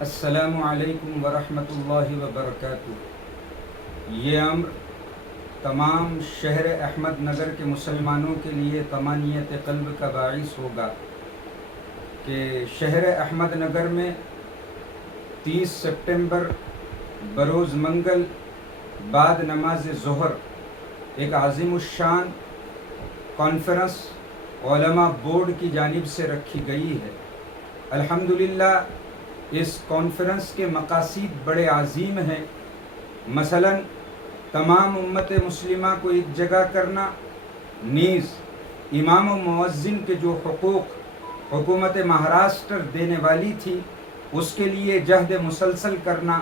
السلام علیکم ورحمۃ اللہ وبرکاتہ۔ یہ امر تمام شہر احمد نگر کے مسلمانوں کے لیے طمانینت قلب کا باعث ہوگا کہ شہر احمد نگر میں 30 سپٹمبر بروز منگل بعد نماز ظہر ایک عظیم الشان کانفرنس علماء بورڈ کی جانب سے رکھی گئی ہے۔ الحمدللہ اس کانفرنس کے مقاصد بڑے عظیم ہیں، مثلاً تمام امت مسلمہ کو ایک جگہ کرنا، نیز امام و مؤذن کے جو حقوق حکومت مہاراشٹر دینے والی تھی اس کے لیے جہد مسلسل کرنا،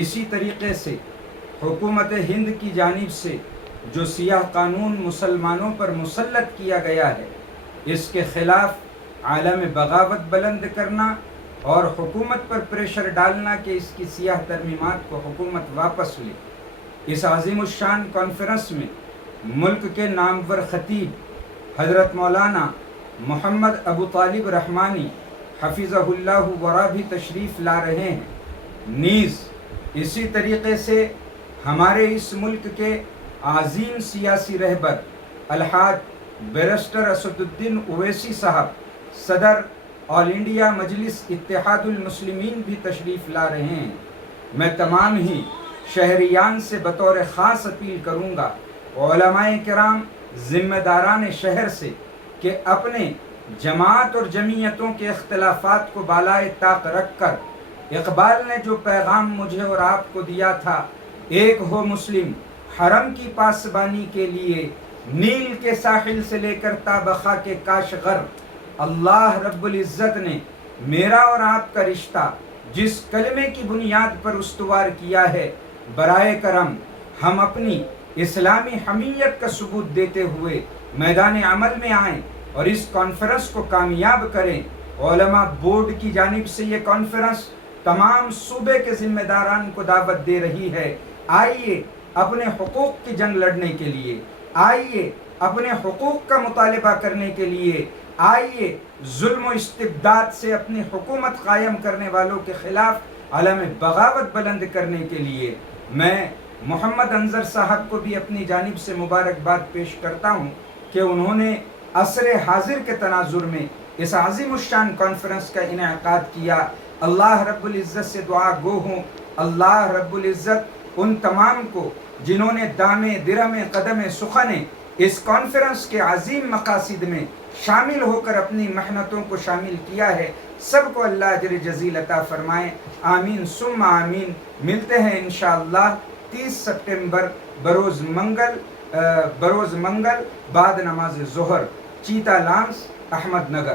اسی طریقے سے حکومت ہند کی جانب سے جو سیاہ قانون مسلمانوں پر مسلط کیا گیا ہے اس کے خلاف عالم بغاوت بلند کرنا اور حکومت پر پریشر ڈالنا کہ اس کی سیاہ ترمیمات کو حکومت واپس لے۔ اس عظیم الشان کانفرنس میں ملک کے نامور خطیب حضرت مولانا محمد ابو طالب رحمانی حفظہ اللہ ورا بھی تشریف لا رہے ہیں، نیز اسی طریقے سے ہمارے اس ملک کے عظیم سیاسی رہبر الحاج بیرسٹر اسد الدین اویسی صاحب صدر آل انڈیا مجلس اتحاد المسلمین بھی تشریف لا رہے ہیں۔ میں تمام ہی شہریان سے بطور خاص اپیل کروں گا، علماء کرام ذمہ داران شہر سے، کہ اپنے جماعت اور جمعیتوں کے اختلافات کو بالائے طاق رکھ کر اقبال نے جو پیغام مجھے اور آپ کو دیا تھا، ایک ہو مسلم حرم کی پاسبانی کے لیے، نیل کے ساحل سے لے کر تا بخا کے کاشغر، اللہ رب العزت نے میرا اور آپ کا رشتہ جس کلمے کی بنیاد پر استوار کیا ہے، برائے کرم ہم اپنی اسلامی حمیت کا ثبوت دیتے ہوئے میدان عمل میں آئیں اور اس کانفرنس کو کامیاب کریں۔ علماء بورڈ کی جانب سے یہ کانفرنس تمام صوبے کے ذمہ داران کو دعوت دے رہی ہے، آئیے اپنے حقوق کی جنگ لڑنے کے لیے، آئیے اپنے حقوق کا مطالبہ کرنے کے لیے، آئیے ظلم و استبداد سے اپنی حکومت قائم کرنے والوں کے خلاف علم بغاوت بلند کرنے کے لیے۔ میں محمد انظر صاحب کو بھی اپنی جانب سے مبارکباد پیش کرتا ہوں کہ انہوں نے عصر حاضر کے تناظر میں اس عظیم الشان کانفرنس کا انعقاد کیا۔ اللہ رب العزت سے دعا گو ہوں، اللہ رب العزت ان تمام کو جنہوں نے دامے درہم قدم سخن اس کانفرنس کے عظیم مقاصد میں شامل ہو کر اپنی محنتوں کو شامل کیا ہے، سب کو اللہ اجر جزیل عطا فرمائے، آمین ثم آمین۔ ملتے ہیں انشاءاللہ 30 سپٹمبر بروز منگل بعد نماز ظہر، چیتا لانس احمد نگر۔